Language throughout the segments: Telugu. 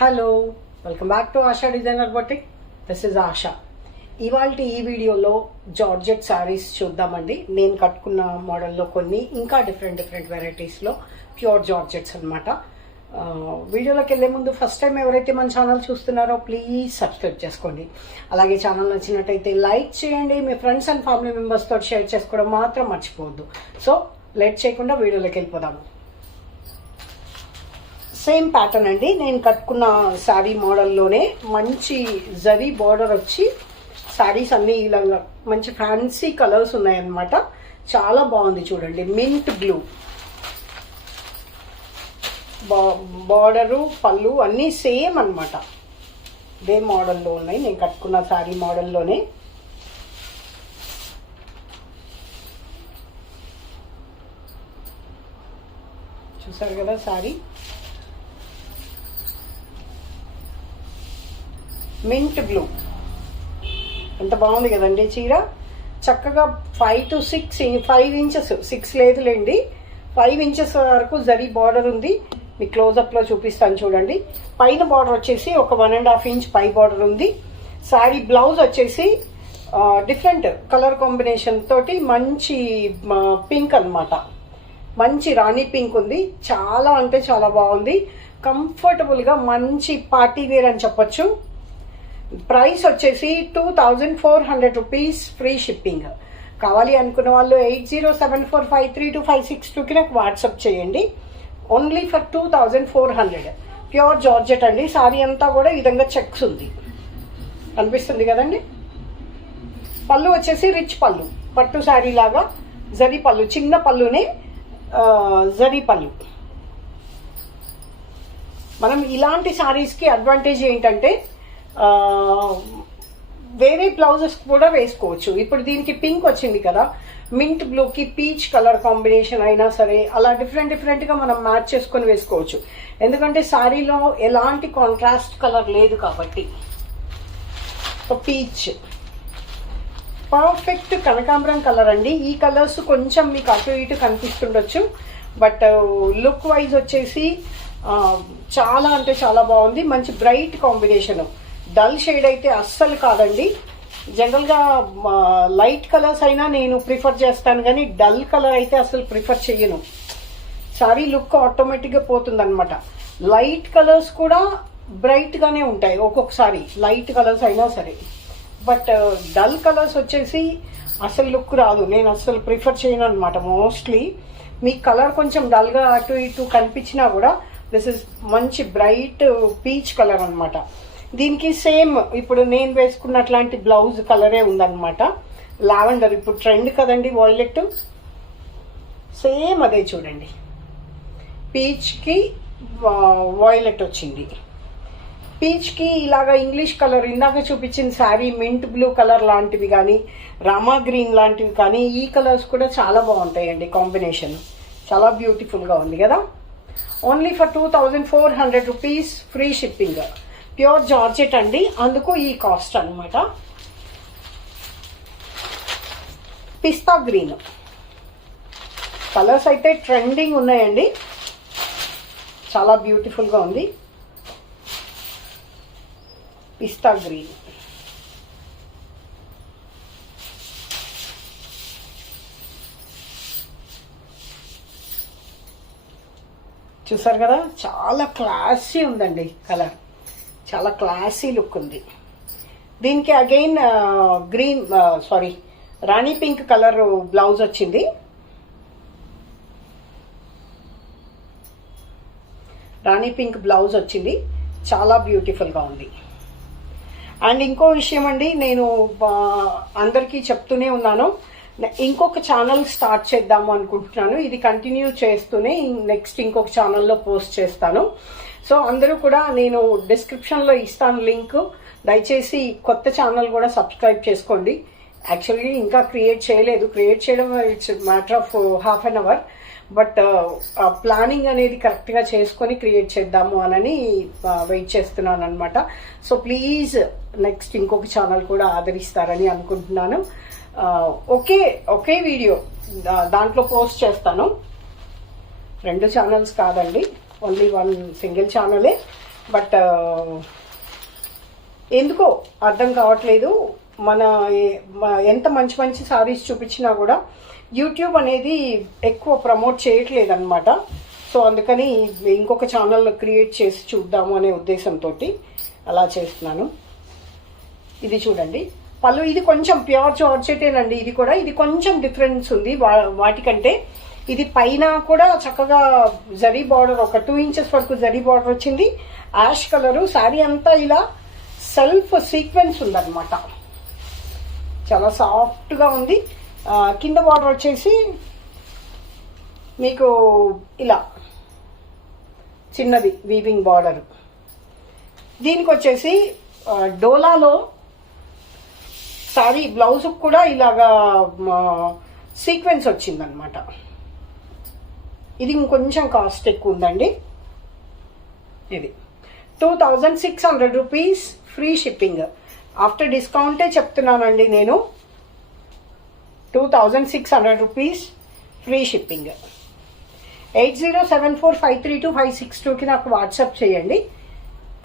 Hello, welcome back to ASHA designer boutique. This is ASHA. ఇవాళ ఈ వీడియోలో జార్జెట్ శారీస్ చూద్దామండి. నేను కట్టుకున్న మోడల్లో కొన్ని ఇంకా డిఫరెంట్ వెరైటీస్లో ప్యూర్ జార్జెట్స్ అనమాట. వీడియోలోకి వెళ్లే ముందు ఫస్ట్ టైం ఎవరైతే మన ఛానల్ చూస్తున్నారో ప్లీజ్ సబ్స్క్రైబ్ చేసుకోండి. అలాగే ఛానల్ నచ్చినట్టయితే లైక్ చేయండి. మీ ఫ్రెండ్స్ అండ్ ఫ్యామిలీ మెంబర్స్ తోటి షేర్ చేసుకోవడం మాత్రం మర్చిపోవద్దు. సో లేట్ చేయకుండా వీడియోలోకి వెళ్ళిపోదాము. సేమ్ ప్యాటర్న్ అండి. నేను కట్టుకున్న శారీ మోడల్లోనే మంచి జరీ బార్డర్ వచ్చి శారీస్ అన్ని ఇలా మంచి ఫ్యాన్సీ కలర్స్ ఉన్నాయన్నమాట. చాలా బాగుంది చూడండి. మింట్ బ్లూ బార్డరు, పళ్ళు అన్నీ సేమ్ అనమాట. ఇదే మోడల్లో ఉన్నాయి. నేను కట్టుకున్న శారీ మోడల్లోనే చూసారు కదా శారీ. మింట్ బ్లూ ఎంత బాగుంది కదండి చీర. చక్కగా 5 to 5 ఇంచెస్, 6 లేదులేండి, 5 ఇంచెస్ వరకు జరీ బార్డర్ ఉంది. మీ క్లోజప్ లో చూపిస్తాను చూడండి. పైన బార్డర్ వచ్చేసి ఒక 1.5 ఇంచ్ పై బార్డర్ ఉంది. శారీ బ్లౌజ్ వచ్చేసి డిఫరెంట్ కలర్ కాంబినేషన్ తోటి మంచి పింక్ అనమాట. మంచి రాణి పింక్ ఉంది. చాలా అంటే చాలా బాగుంది. కంఫర్టబుల్ గా మంచి పార్టీ వేర్ అని చెప్పొచ్చు. ప్రైస్ వచ్చేసి 2400 రూపీస్, ఫ్రీ షిప్పింగ్. కావాలి అనుకున్న వాళ్ళు 8074532562కి నాకు వాట్సాప్ చేయండి. Only for 2400. ప్యూర్ జార్జెట్ అండి. సారీ అంతా కూడా ఈ విధంగా చెక్స్ ఉంది, కనిపిస్తుంది కదండి. పళ్ళు వచ్చేసి రిచ్ పళ్ళు, పట్టు శారీ లాగా జరీ పళ్ళు, చిన్న పళ్ళునే జరీ పళ్ళు. మనం ఇలాంటి శారీస్కి అడ్వాంటేజ్ ఏంటంటే వేరే బ్లౌజెస్ కూడా వేసుకోవచ్చు. ఇప్పుడు దీనికి పింక్ వచ్చింది కదా, మింట్ బ్లూకి పీచ్ కలర్ కాంబినేషన్ అయినా సరే అలా డిఫరెంట్ గా మనం మ్యాచ్ చేసుకొని వేసుకోవచ్చు. ఎందుకంటే శారీలో ఎలాంటి కాంట్రాస్ట్ కలర్ లేదు కాబట్టి. పీచ్ పర్ఫెక్ట్ కనకాంబరం కలర్ అండి. ఈ కలర్స్ కొంచెం మీకు అటు ఇటు కనిపిస్తుండొచ్చు, బట్ లుక్ వైజ్ వచ్చేసి చాలా అంటే చాలా బాగుంది. మంచి బ్రైట్ కాంబినేషన్. డల్ షేడ్ అయితే అస్సలు కాదండి. జనరల్గా లైట్ కలర్స్ అయినా నేను ప్రిఫర్ చేస్తాను, కానీ డల్ కలర్ అయితే అసలు ప్రిఫర్ చెయ్యను. సారీ లుక్ ఆటోమేటిక్గా పోతుంది అనమాట. లైట్ కలర్స్ కూడా బ్రైట్ గానే ఉంటాయి ఒక్కొక్కసారి, లైట్ కలర్స్ అయినా సరే. బట్ డల్ కలర్స్ వచ్చేసి అసలు లుక్ రాదు. నేను అసలు ప్రిఫర్ చేయను అనమాట. మోస్ట్లీ మీ కలర్ కొంచెం డల్ గా అటు ఇటు కనిపించినా కూడా దిస్ ఇస్ మంచి బ్రైట్ పీచ్ కలర్ అనమాట. దీనికి సేమ్ ఇప్పుడు నేను వేసుకున్నట్లాంటి బ్లౌజ్ కలరే ఉందన్నమాట. లావెండర్ ఇప్పుడు ట్రెండ్ కదండి, వాయిలెట్. సేమ్ అదే చూడండి. పీచ్ కి వాయిలెట్ వచ్చింది. పీచ్ కి ఇలాగా ఇంగ్లీష్ కలర్, ఇందాక చూపించిన శారీ మింట్ బ్లూ కలర్ లాంటివి కానీ, రామా గ్రీన్ లాంటివి కానీ, ఈ కలర్స్ కూడా చాలా బాగుంటాయండి. కాంబినేషన్ చాలా బ్యూటిఫుల్ గా ఉంది కదా. Only for 2400 rupees, free shipping. Pure georgette అండి, అందుకు ఈ కాస్ట్ అనమాట. పిస్తా గ్రీన్ కలర్స్ అయితే ట్రెండింగ్ ఉన్నాయండి. చాలా బ్యూటిఫుల్ గా ఉంది. పిస్తా గ్రీన్ చూసారు కదా, చాలా క్లాసీ ఉందండి కలర్. చాలా క్లాసీ లుక్ ఉంది. దీనికి అగైన్ రాణి పింక్ కలర్ బ్లౌజ్ వచ్చింది. రాణి పింక్ బ్లౌజ్ వచ్చింది. చాలా బ్యూటిఫుల్ గా ఉంది. అండ్ ఇంకో విషయం అండి, నేను అందరికీ చెప్తూనే ఉన్నాను, ఇంకొక ఛానల్ స్టార్ట్ చేద్దాము అనుకుంటున్నాను. ఇది కంటిన్యూ చేస్తూనే నెక్స్ట్ ఇంకొక ఛానల్లో పోస్ట్ చేస్తాను. సో అందరూ కూడా నేను డిస్క్రిప్షన్ లో ఇస్తాను లింక్. దయచేసి కొత్త ఛానల్ కూడా సబ్స్క్రైబ్ చేసుకోండి. యాక్చువల్లీ ఇంకా క్రియేట్ చేయలేదు. క్రియేట్ చేయడం it's matter of half an hour. But planning అనేది కరెక్ట్ గా చేసుకొని క్రియేట్ చేద్దాము అని వెయిట్ చేస్తున్నాను అనమాట. సో ప్లీజ్ నెక్స్ట్ ఇంకొక ఛానల్ కూడా ఆదరిస్తారని అనుకుంటున్నాను. ఒకే వీడియో దాంట్లో పోస్ట్ చేస్తాను. 2 ఛానల్స్ కాదండి, ఓన్లీ 1 సింగిల్ ఛానలే. బట్ ఎందుకో అర్థం కావట్లేదు. ఎంత మంచి మంచి సారీస్ చూపించినా కూడా యూట్యూబ్ అనేది ఎక్కువ ప్రమోట్ చేయట్లేదు అనమాట. సో అందుకని ఇంకొక ఛానల్ క్రియేట్ చేసి చూద్దాము అనే ఉద్దేశంతో అలా చేస్తున్నాను. ఇది చూడండి పళ్ళు, ఇది కొంచెం ప్యూర్ జార్జెటేనండి. ఇది కొంచెం డిఫరెన్స్ ఉంది వాటికంటే. ఇది పైన కూడా చక్కగా జరీ బార్డర్, ఒక 2 ఇంచెస్ వరకు జరీ బార్డర్ వచ్చింది. యాష్ కలరు, శారీ అంతా ఇలా సెల్ఫ్ సీక్వెన్స్ ఉందన్నమాట. చాలా సాఫ్ట్గా ఉంది. కింద బార్డర్ వచ్చేసి మీకు ఇలా చిన్నది వీవింగ్ బార్డర్. దీనికి వచ్చేసి డోలాలో సారీ బ్లౌజ్ కూడా ఇలాగా సీక్వెన్స్ వచ్చిందనమాట. ఇది ఇంకొంచెం కాస్ట్ ఎక్కువ ఉందండి. ఇది 2600 రూపీస్, ఫ్రీ షిప్పింగ్. ఆఫ్టర్ డిస్కౌంటే చెప్తున్నానండి నేను. 2600 రూపీస్, ఫ్రీ షిప్పింగ్. 8074532562కి నాకు వాట్సాప్ చేయండి.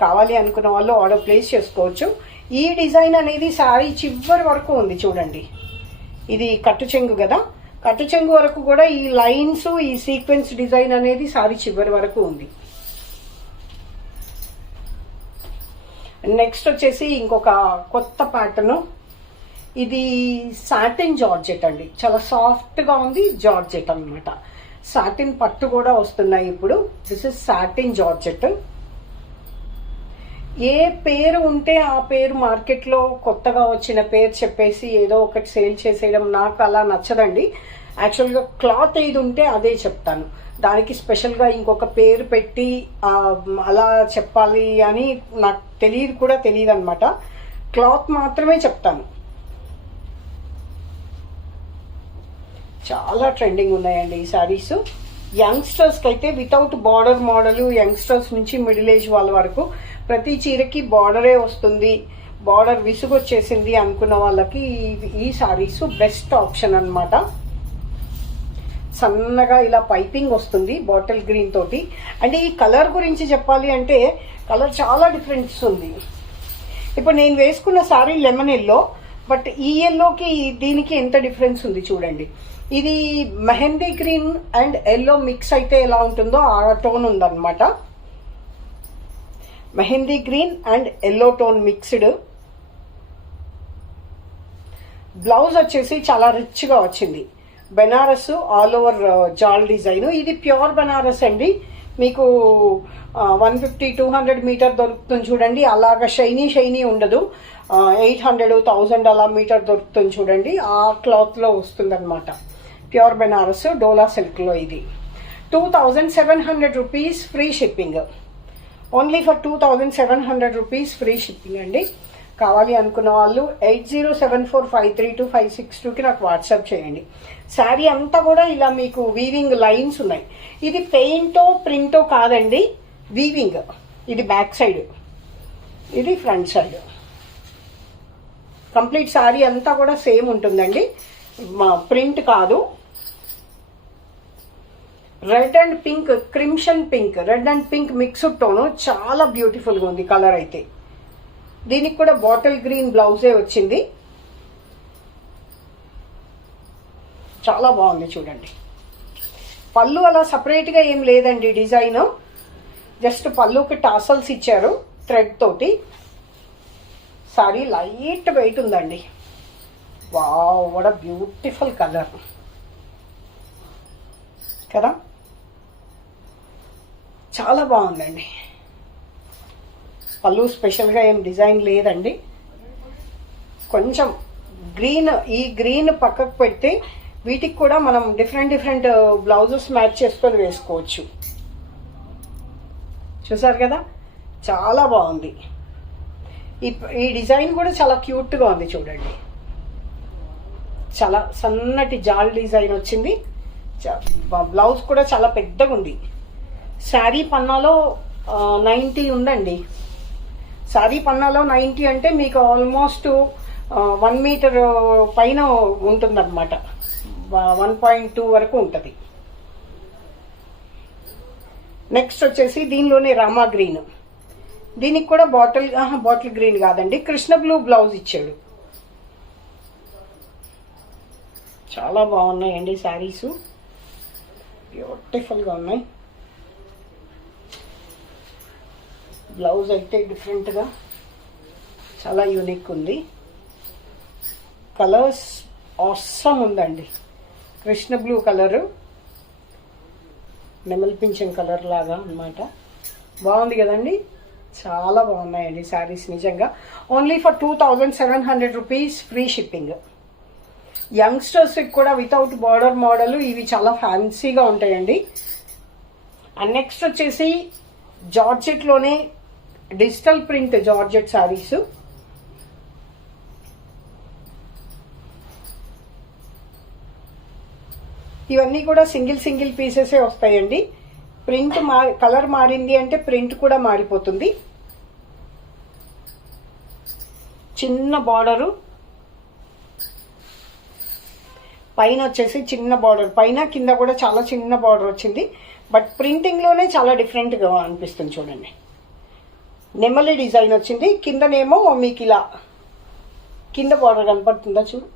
కావాలి అనుకున్న వాళ్ళు ఆర్డర్ ప్లేస్ చేసుకోవచ్చు. ఈ డిజైన్ అనేది శారీ చివరి వరకు ఉంది చూడండి. ఇది కట్టు చెంగు కదా, కట్టు చెంగు వరకు కూడా ఈ లైన్స్, ఈ సీక్వెన్స్ డిజైన్ అనేది శారీ చివరి వరకు ఉంది. నెక్స్ట్ వచ్చేసి ఇంకొక కొత్త ప్యాటర్న్. ఇది సాటిన్ జార్జెట్ అండి. చాలా సాఫ్ట్గా ఉంది, జార్జెట్ అనమాట. సాటిన్ పట్టు కూడా వస్తున్నాయి ఇప్పుడు. This is satin georgette. ఏ పేరు ఉంటే ఆ పేరు మార్కెట్లో కొత్తగా వచ్చిన పేరు చెప్పేసి ఏదో ఒకటి సేల్ చేసేయడం నాకు అలా నచ్చదండి. యాక్చువల్గా క్లాత్ ఏది ఉంటే అదే చెప్తాను. దానికి స్పెషల్గా ఇంకొక పేరు పెట్టి అలా చెప్పాలి అని నాకు తెలియదు అనమాట. క్లాత్ మాత్రమే చెప్తాను. చాలా ట్రెండింగ్ ఉన్నాయండి ఈ శారీస్. యంగ్స్టర్స్కి అయితే వితౌట్ బార్డర్ మోడల్, యంగ్స్టర్స్ నుంచి మిడిల్ ఏజ్ వాళ్ళ వరకు ప్రతి చీరకి బార్డరే వస్తుంది, బార్డర్ విసుగొచ్చేసింది అనుకున్న వాళ్ళకి ఈ శారీస్ బెస్ట్ ఆప్షన్ అనమాట. సన్నగా ఇలా పైపింగ్ వస్తుంది బాటిల్ గ్రీన్ తోటి. అంటే ఈ కలర్ గురించి చెప్పాలి అంటే కలర్ చాలా డిఫరెన్స్ ఉంది. ఇప్పుడు నేను వేసుకున్న శారీ లెమన్ ఎల్లో, బట్ ఈ ఎల్లోకి దీనికి ఎంత డిఫరెన్స్ ఉంది చూడండి. ఇది mehndi green and yellow mix అయితే ఎలా ఉంటుందో ఆ టోన్ ఉందన్నమాట. Mehndi green and yellow tone mixed. Blouse వచ్చేసి చాలా రిచ్ గా వచ్చింది. Banaras all over jaal design. ఇది ప్యూర్ బెనారస్ అండి. మీకు 150-200 మీటర్ దొరుకుతుంది చూడండి. అలాగా షైనీ ఉండదు. 800-1000 అలా మీటర్ దొరుకుతుంది చూడండి. ఆ క్లాత్ లో వస్తుంది అనమాట. ప్యూర్ బెనారస్ డోలా సిల్క్ లో. ఇది 2700 rupees, free shipping. Only for 2700 rupees, free shipping అండి. కావాలి అనుకున్న వాళ్ళు 8074532562కి నాకు వాట్సాప్ చేయండి. శారీ అంతా కూడా ఇలా మీకు వీవింగ్ లైన్స్ ఉన్నాయి. ఇది పెయింటో ప్రింటో కాదండి, వీవింగ్. ఇది బ్యాక్ సైడ్, ఇది ఫ్రంట్ సైడ్. కంప్లీట్ శారీ అంతా కూడా సేమ్ ఉంటుందండి, ప్రింట్ కాదు. Red and pink, crimson pink, red and pink mixed tone. చాలా బ్యూటిఫుల్ గా ఉంది కలర్ అయితే. దీనికి కూడా బాటిల్ గ్రీన్ బ్లౌజే వచ్చింది. చాలా బాగుంది చూడండి. పళ్ళు అలా సపరేట్ గా ఏం లేదండి డిజైన్. జస్ట్ పళ్ళుకి టాసల్స్ ఇచ్చారు థ్రెడ్ తోటి. సారీ లైట్ వెయిట్ ఉందండి. Wow, what a beautiful colour కదా, చాలా బాగుందండి. పళ్ళు స్పెషల్గా ఏం డిజైన్ లేదండి. కొంచెం గ్రీన్, ఈ గ్రీన్ పక్కకు పెడితే వీటికి కూడా మనం డిఫరెంట్ బ్లౌజెస్ మ్యాచ్ చేసుకొని వేసుకోవచ్చు. చూసారు కదా, చాలా బాగుంది. ఈ డిజైన్ కూడా చాలా క్యూట్గా ఉంది చూడండి. చాలా సన్నటి జాల్ డిజైన్ వచ్చింది. బ్లౌజ్ కూడా చాలా పెద్దగా ఉంది. శారీ పన్నాలో 90 ఉందండి. శారీ పన్నాలో 90 అంటే మీకు ఆల్మోస్ట్ 1 మీటర్ పైన ఉంటుందన్నమాట. 1.2 వరకు ఉంటుంది. నెక్స్ట్ వచ్చేసి దీనిలోనే రామా గ్రీన్. దీనికి కూడా బాటిల్ గ్రీన్ కాదండి, కృష్ణ బ్లూ బ్లౌజ్ ఇచ్చాడు. చాలా బాగున్నాయండి శారీస్, బ్యూటిఫుల్గా ఉన్నాయి. బ్లౌజ్ అయితే డిఫరెంట్గా చాలా యూనిక్ ఉంది. కలర్స్ ఆసమ్ ఉందండి. కృష్ణ బ్లూ కలరు, నెమల్ పింఛన్ కలర్ లాగా అన్నమాట. బాగుంది కదండి, చాలా బాగున్నాయండి శారీస్ నిజంగా. Only for 2700 rupees, free shipping. యంగ్స్టర్స్కి కూడా వితౌట్ బార్డర్ మోడల్ ఇవి చాలా ఫ్యాన్సీగా ఉంటాయండి. అండ్ నెక్స్ట్ వచ్చేసి జార్జెట్లోనే డిజిటల్ ప్రింట్ జార్జెట్ శారీస్. ఇవన్నీ కూడా సింగిల్ పీసెసే వస్తాయండి. ప్రింట్ కలర్ మారింది అంటే ప్రింట్ కూడా మారిపోతుంది. చిన్న బార్డరు, పైన వచ్చేసి చిన్న బార్డర్, పైన కింద కూడా చాలా చిన్న బార్డర్ వచ్చింది. బట్ ప్రింటింగ్లోనే చాలా డిఫరెంట్గా అనిపిస్తుంది చూడండి. నెమలి డిజైన్ వచ్చింది, కిందనేమో మీకు ఇలా కింద బార్డర్ కనపడుతుందా చూడు,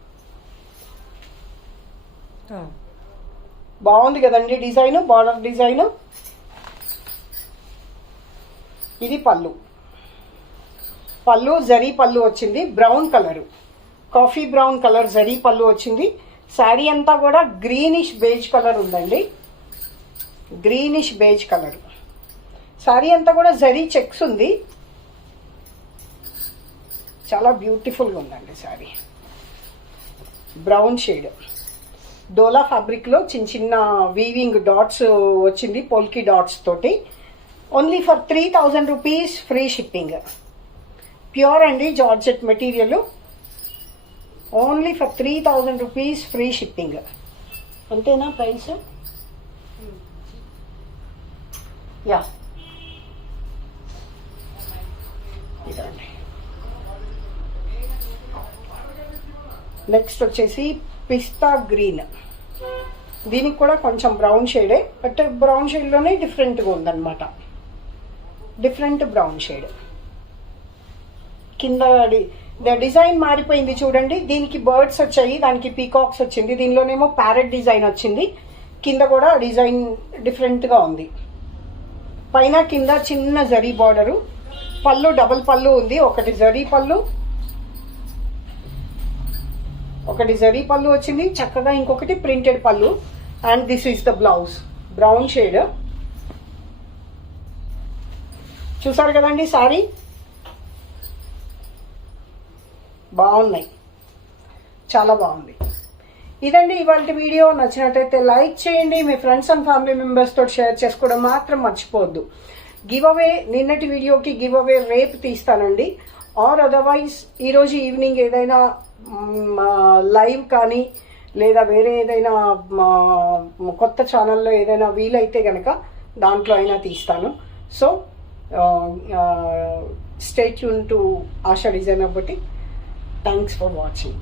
బాగుంది కదండి డిజైన్, బార్డర్ డిజైన్. ఇది పళ్ళు జరీ పళ్ళు వచ్చింది, brown colour, coffee brown colour zari పళ్ళు వచ్చింది. శారీ అంతా కూడా గ్రీనిష్ బేజ్ కలర్ ఉందండి, గ్రీనిష్ బేజ్ కలర్. శారీ అంతా కూడా జరీ చెక్స్ ఉంది, చాలా బ్యూటిఫుల్గా ఉందండి శారీ. బ్రౌన్ షేడ్, డోలా ఫ్యాబ్రిక్లో చిన్న వీవింగ్ డాట్స్ వచ్చింది, పోల్కి డాట్స్ తోటి. Only for 3000 rupees, free shipping. Pure అండి georgette material. Only for 3000 rupees, free shipping. అంతేనా ప్రైస్? యా, ఇదండి. నెక్స్ట్ వచ్చేసి పిస్తా గ్రీన్. దీనికి కూడా కొంచెం బ్రౌన్ షేడే, బట్ బ్రౌన్ షేడ్లోనే డిఫరెంట్గా ఉందన్నమాట. Different brown shade. కింద డిజైన్ మారిపోయింది చూడండి. దీనికి బర్డ్స్ వచ్చాయి, దానికి పీకాక్స్ వచ్చింది. దీనిలోనేమో ప్యారెట్ డిజైన్ వచ్చింది. కింద కూడా డిజైన్ డిఫరెంట్గా ఉంది. పైన కింద చిన్న జరీ బార్డరు. పళ్ళు డబుల్ పళ్ళు ఉంది, ఒకటి జరీ పళ్ళు వచ్చింది చక్కగా, ఇంకొకటి ప్రింటెడ్ పళ్ళు. And this is the blouse, brown shade. చూసారు కదండి సారీ, బాగున్నాయి, చాలా బాగుంది. ఇదండి ఇవాళ వీడియో. నచ్చినట్టయితే లైక్ చేయండి, మీ ఫ్రెండ్స్ అండ్ ఫ్యామిలీ మెంబర్స్ తోటి షేర్ చేసుకోవడం మాత్రం మర్చిపోవద్దు. గివ్ అవే, నిన్నటి వీడియోకి గివ్ అవే రేపు తీస్తానండి. ఆర్ అదర్వైజ్ ఈరోజు ఈవినింగ్ ఏదైనా లైవ్ కానీ లేదా వేరే ఏదైనా కొత్త ఛానల్లో ఏదైనా వీలైతే కనుక దాంట్లో అయినా తీస్తాను. So stay tune to ASHA designer boutique. Thanks for watching.